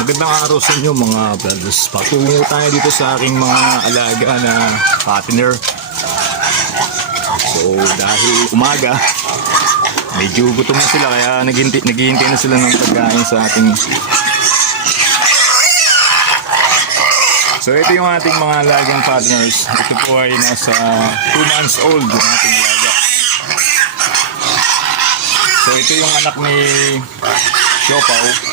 Magandang araw sa inyo mga brothers. Patungo tayo dito sa aking mga alaga na partner. So dahil umaga, medyo gutom na sila kaya naghihintay na sila ng pagkain sa ating. So ito yung ating mga alagang partners. Ito po ay nasa 2 months old yung ating alaga. So ito yung anak ni Siopaw.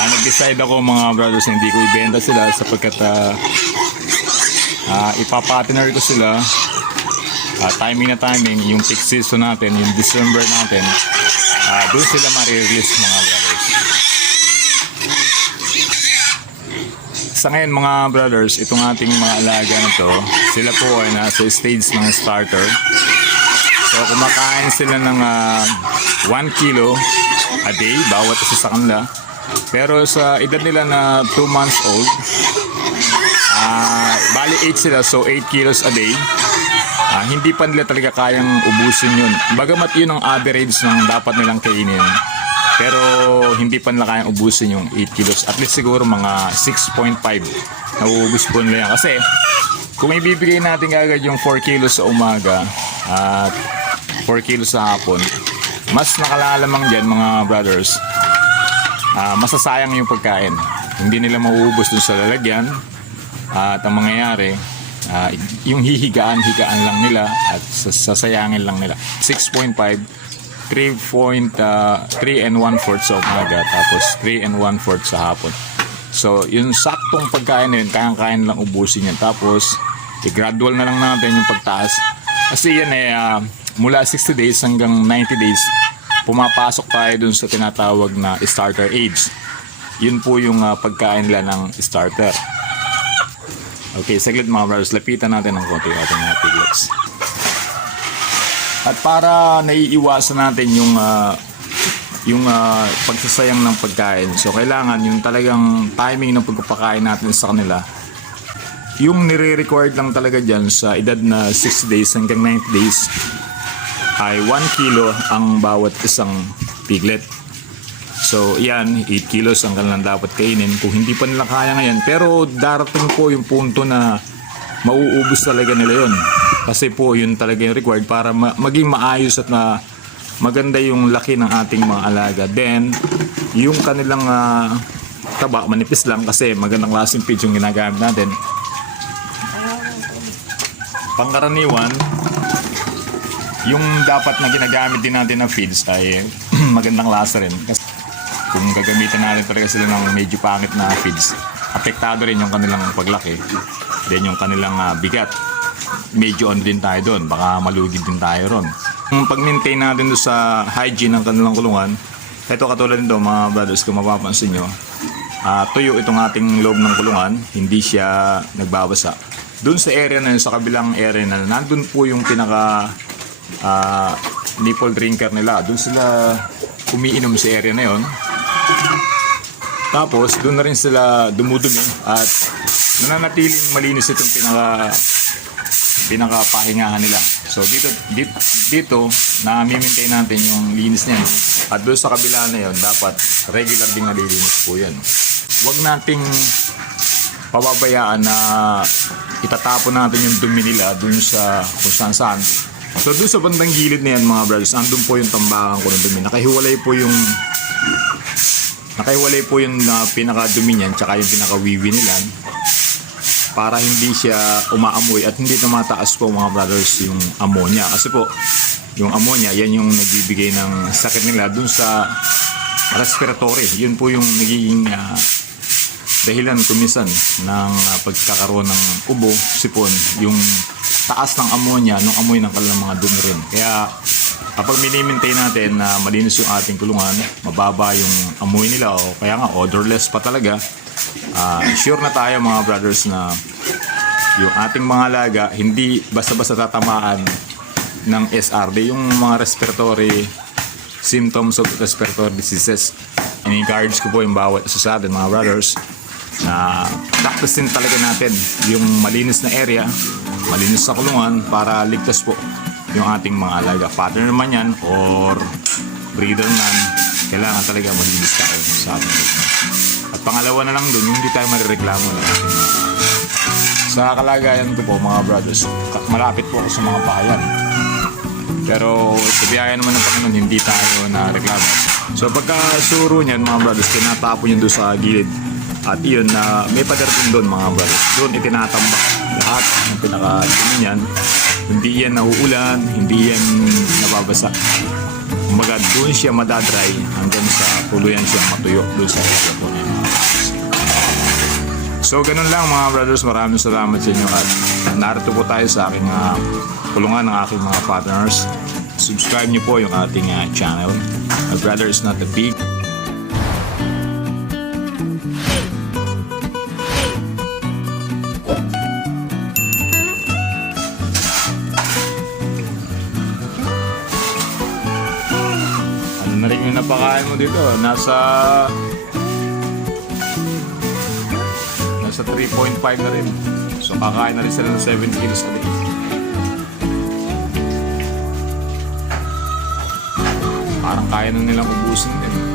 Nag-decide ako mga brothers na hindi ko ibenta sila sapagkat ipapartner ko sila. Timing na timing, yung peak season natin, yung December natin, doon sila ma-release mga brothers. Sa ngayon mga brothers, itong ating mga alaga na to, sila po ay nasa stage ng starter. So kumakain sila ng 1 kilo a day, bawat isa sa kanila. Pero sa edad nila na 2 months old, bali 8 sila, so 8 kilos a day. Hindi pa nila talaga kayang ubusin yun. Bagamat yun ang average ng dapat nilang kainin. Pero hindi pa nila kayang ubusin yung 8 kilos. At least siguro mga 6.5 nauubos po nila yan. Kasi kung ibibigay natin agad yung 4 kilos sa umaga at 4 kilos sa hapon, mas nakalalamang dyan mga brothers, masasayang yung pagkain. Hindi nila mauubos dun sa lalagyan. At ang mangyayari, yung hihigaan lang nila at sasayangin lang nila. 6.5, 3 and 1/4 sa umaga, tapos 3 and 1/4 sa hapon. So yung saktong pagkain na yun, kayang-kayan lang ubusin yan. Tapos i-gradual na lang natin yung pagtaas. Kasi yan mula 60 days hanggang 90 days, pumapasok tayo dun sa tinatawag na starter age. Yun po yung pagkain nila ng starter. Okay, saglit mga brothers, lapitan natin ng konti ating mga piglets. At para naiiwasan natin yung pagsasayang ng pagkain, so kailangan yung talagang timing ng pagpapakain natin sa kanila. Yung nire-required lang talaga dyan sa edad na 60 days hanggang 90 days ay 1 kilo ang bawat isang piglet. So yan, 8 kilos ang kanilang dapat kainin kung hindi pa nila kaya ngayon. Pero darating po yung punto na mauubos talaga nila yun. Kasi po yun talaga yung required para maging maayos at maganda yung laki ng ating mga alaga. Then yung kanilang taba, manipis lang kasi magandang klaseng feeds yung ginagamit natin. Pangkaraniwan, yung dapat na ginagamit din natin na feeds ay magandang lasa rin. Kasi kung gagamitan natin talaga sila ng medyo pangit na feeds, apektado rin yung kanilang paglaki. Then yung kanilang bigat, medyo on din tayo doon. Baka malugid din tayo ron. Yung pag-maintain natin doon sa hygiene ng kanilang kulungan, ito katulad nito mga brothers, kung mapapansin nyo, tuyo itong ating loob ng kulungan, hindi siya nagbabasa. Doon sa area na yun, sa kabilang area na nandun po yung pinaka nipple drinker nila. Doon sila umiinom sa area na yon. Tapos doon na rin sila dumudumi at nananatiling malinis itong pinakapahingahan nila. So dito na mi-maintain natin yung linis niya. At doon sa kabila na yon, dapat regular ding nalilinis po yan. Huwag nating pababayaan na itatapon natin yung dumi nila doon sa kung saan. So doon sa bandang gilid na yan mga brothers, andun po yung tambakan ko ng dumi. Nakahiwalay po yung pinakadumi niyan tsaka yung pinakawiwi nila para hindi siya umaamoy at hindi tumataas po mga brothers yung ammonia. Kasi po yung ammonia, yan yung nagbibigay ng sakit nila dun sa respiratory. Yun po yung nagiging dahilan kumisan ng pagkakaroon ng ubo, sipon, yung taas ng ammonia nung amoy ng kanilang mga dumi rin. Kaya kapag mini-maintain natin na malinis yung ating kulungan, mababa yung amoy nila o kaya nga odorless pa talaga, sure na tayo mga brothers na yung ating mga alaga hindi basta-basta tatamaan ng SRD, yung mga respiratory symptoms of respiratory diseases. In-encourage ko po yung bawat isa sa atin mga brothers na practice din talaga natin yung malinis na area, malinis sa kulungan para ligtas po yung ating mga alaga. Partner man yan or breeder man, kailangan talaga malinis tayo sa atin. At pangalawa na lang dun, yung hindi tayo marireklamo na natin. Sa kalagayan ko po mga brothers, malapit po ako sa mga bahayan. Pero sa biyaya naman ng Panginoon, hindi tayo na reklamo. So pagka suro niyan mga brothers, tinatapon yun doon sa gilid. At iyon na may pader din doon mga brothers. Doon itinatambak lahat ng pinaka-dumi niyan. Hindi yan nauulan, hindi yan nababasa. Kumbaga doon siya madadry hanggang sa tuluyan siya matuyo doon sa area po niya. So ganun lang mga brothers, maraming salamat sa inyo at narito po tayo sa aking kulungan ng aking mga partners. Subscribe niyo po yung ating channel. My brother is not a pig. Ano na rin yung napakain mo dito? Nasa 3.5 na rin. So kakain na rin sila ng 7 kilos a day. Parang kaya na nilang ubusin din.